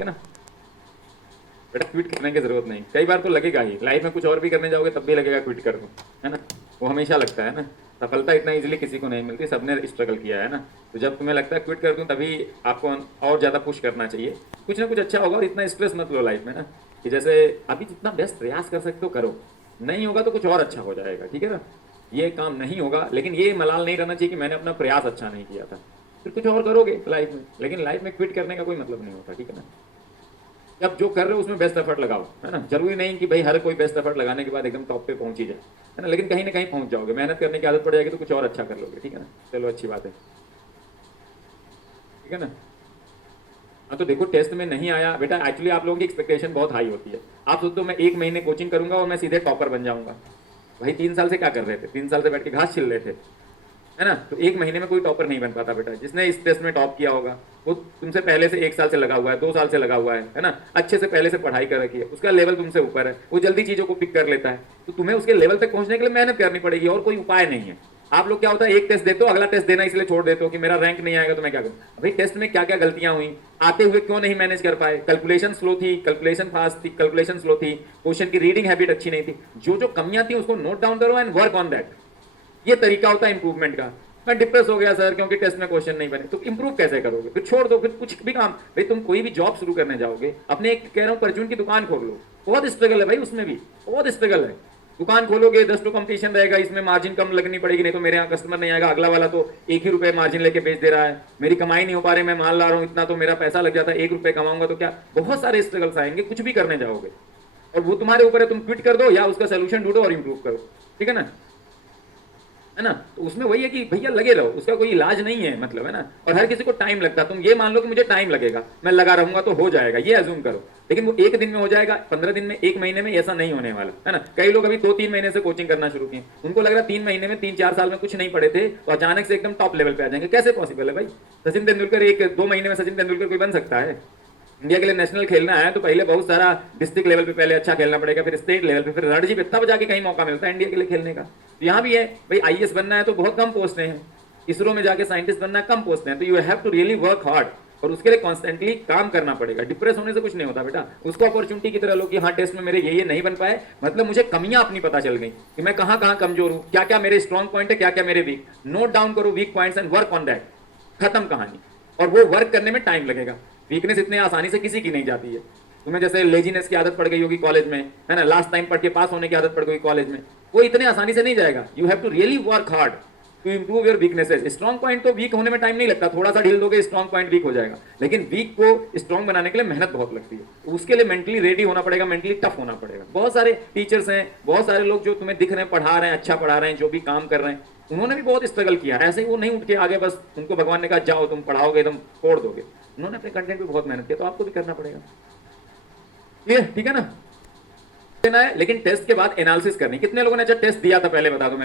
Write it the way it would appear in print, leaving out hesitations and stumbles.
है ना। बेटा क्विट करने की जरूरत नहीं, कई बार तो लगेगा ही, लाइफ में कुछ और भी करने जाओगे तब भी लगेगा क्विट कर दूं, है ना। वो हमेशा लगता है ना। सफलता इतना इजीली किसी को नहीं मिलती, सबने स्ट्रगल किया है ना। तो जब तुम्हें लगता है क्विट कर दूं तभी आपको और ज़्यादा पुश करना चाहिए। कुछ ना कुछ अच्छा होगा, और इतना स्ट्रेस मत लो लाइफ में ना, कि जैसे अभी जितना बेस्ट प्रयास कर सकते हो करो, नहीं होगा तो कुछ और अच्छा हो जाएगा, ठीक है ना। ये काम नहीं होगा, लेकिन ये मलाल नहीं रहना चाहिए कि मैंने अपना प्रयास अच्छा नहीं किया था। फिर कुछ और करोगे लाइफ में, लेकिन लाइफ में क्विट करने का कोई मतलब नहीं होता, ठीक है ना। जब जो कर रहे हो उसमें बेस्ट एफर्ट लगाओ, है ना। जरूरी नहीं कि भाई हर कोई बेस्ट एफर्ट लगाने के बाद एकदम टॉप पे पहुंच ही जाए, है ना, लेकिन कहीं ना कहीं पहुंच जाओगे। मेहनत करने की आदत पड़ जाएगी तो कुछ और अच्छा कर लोगे, ठीक है ना। चलो अच्छी बात है, ठीक है ना। हाँ तो देखो, टेस्ट में नहीं आया बेटा, एक्चुअली आप लोगों की एक्सपेक्टेशन बहुत हाई होती है। आप सोचते हो मैं 1 महीने कोचिंग करूंगा और मैं सीधे टॉपर बन जाऊंगा। भाई 3 साल से क्या कर रहे थे, 3 साल से बैठ के घास छिल रहे थे, है ना। तो 1 महीने में कोई टॉपर नहीं बन पाता बेटा। जिसने इस टेस्ट में टॉप किया होगा वो तुमसे पहले से 1 साल से लगा हुआ है, 2 साल से लगा हुआ है ना, अच्छे से पहले से पढ़ाई कर रखी है, उसका लेवल तुमसे ऊपर है, वो जल्दी चीजों को पिक कर लेता है। तो तुम्हें उसके लेवल तक पहुंचने के लिए मेहनत करनी पड़ेगी, और कोई उपाय नहीं है। आप लोग क्या होता है, एक टेस्ट देते हो, अगला टेस्ट देना इसलिए छोड़ देते हो कि मेरा रैंक नहीं आएगा तो मैं क्या करूं। भाई टेस्ट में क्या क्या गलतियां हुई, आते हुए क्यों नहीं मैनेज कर पाए, कैलकुलेशन स्लो थी, कैलकुलेशन फास्ट थी, कैलकुलेशन स्लो थी, क्वेश्चन की रीडिंग हैबिट अच्छी नहीं थी। जो जो कमियां थी उसको नोट डाउन करो एंड वर्क ऑन दैट। ये तरीका होता है इंप्रूवमेंट का। मैं डिप्रेस हो गया सर क्योंकि टेस्ट में क्वेश्चन नहीं बने, तो इंप्रूव कैसे करोगे, फिर छोड़ दो, फिर कुछ भी काम। भाई तुम कोई भी जॉब शुरू करने जाओगे, अपने एक कह रहा हूं परचून की दुकान खोल लो, बहुत स्ट्रगल है भाई, उसमें भी बहुत स्ट्रगल है। दुकान खोलोगे 10 टू कंपटीशन रहेगा, इसमें मार्जिन कम लगनी पड़ेगी, नहीं तो मेरे यहाँ कस्टमर नहीं आएगा। अगला वाला तो 1 ही रुपए मार्जिन लेके बेच दे रहा है, मेरी कमाई नहीं हो पा रही, मैं माल ला रहा हूँ इतना, तो मेरा पैसा लग जाता है, 1 रुपए कमाऊंगा तो क्या। बहुत सारे स्ट्रगल्स आएंगे कुछ भी करने जाओगे, और वो तुम्हारे ऊपर है, तुम क्विट कर दो या उसका सोल्यूशन ढूंढो और इंप्रूव करो, ठीक है ना। है ना। तो उसमें वही है कि भैया लगे रहो, उसका कोई इलाज नहीं है, मतलब, है ना। और हर किसी को टाइम लगता है, तुम ये मान लो कि मुझे टाइम लगेगा, मैं लगा रहूंगा तो हो जाएगा, ये अज्यूम करो। लेकिन वो 1 दिन में हो जाएगा, 15 दिन में, 1 महीने में, ऐसा नहीं होने वाला, है ना। कई लोग अभी 2-3 महीने से कोचिंग करना शुरू किए, उनको लग रहा 3 महीने में, 3-4 साल में कुछ नहीं पढ़े थे तो अचानक से एकदम टॉप लेवल पे आ जाएंगे। कैसे पॉसिबल है भाई। सचिन तेंदुलकर 1-2 महीने में सचिन तेंदुलकर कोई बन सकता है। इंडिया के लिए नेशनल खेलना है तो पहले बहुत सारा डिस्ट्रिक्ट लेवल पे पहले अच्छा खेलना पड़ेगा, फिर स्टेट लेवल पे, फिर रणजी पे, तब जाके कहीं मौका मिलता है इंडिया के लिए खेलने का। तो यहाँ भी है भाई, आईएएस बनना है तो बहुत कम पोस्टें हैं, इसरो में जाके साइंटिस्ट बनना है कम पोस्टें हैं, तो you have to really work hard, और उसके लिए कॉन्स्टेंटली काम करना पड़ेगा। डिप्रेस होने से कुछ नहीं होता बेटा, उसको अपॉर्चुनिटी की तरह लो कि हाँ टेस्ट में मेरे ये नहीं बन पाए, मतलब मुझे कमियां अपनी पता चल गई कि मैं कहाँ कहाँ कमजोर हूँ, क्या क्या मेरे स्ट्रॉन्ग पॉइंट है, क्या क्या मेरे वीक। नोट डाउन करो week points and work on that, खत्म कहानी। और वो वर्क करने में टाइम लगेगा, वीकनेस इतने आसानी से किसी की नहीं जाती है। तुम्हें जैसे लेजीनेस की आदत पड़ गई होगी कॉलेज में, है ना, लास्ट टाइम पढ़ के पास होने की आदत पड़ गई कॉलेज में, वो इतने आसानी से नहीं जाएगा। You have to really work hard to improve your weaknesses. Strong point तो वीक होने में टाइम नहीं लगता, थोड़ा सा ढील दोगे स्ट्रॉन्ग पॉइंट वीक हो जाएगा, लेकिन वीक को स्ट्रॉन्ग बनाने के लिए मेहनत बहुत लगती है। तो उसके लिए मेंटली रेडी होना पड़ेगा, मेंटली टफ होना पड़ेगा। बहुत सारे टीचर्स हैं, बहुत सारे लोग जो तुम्हें दिख रहे हैं पढ़ा रहे हैं, अच्छा पढ़ा रहे हैं, जो भी काम कर रहे हैं, उन्होंने भी बहुत स्ट्रगल किया। ऐसे ही वो नहीं उठ के आगे बस उनको भगवान ने कहा जाओ तुम पढ़ाओगे एकदम फोड़ दोगे। उन्होंने अपने कंटेंट पे बहुत मेहनत किया, तो आपको भी करना पड़ेगा। ये ठीक है ना। लेकिन टेस्ट के बाद एनालिसिस करनी। कितने लोगों ने अच्छा टेस्ट दिया था पहले बता दो।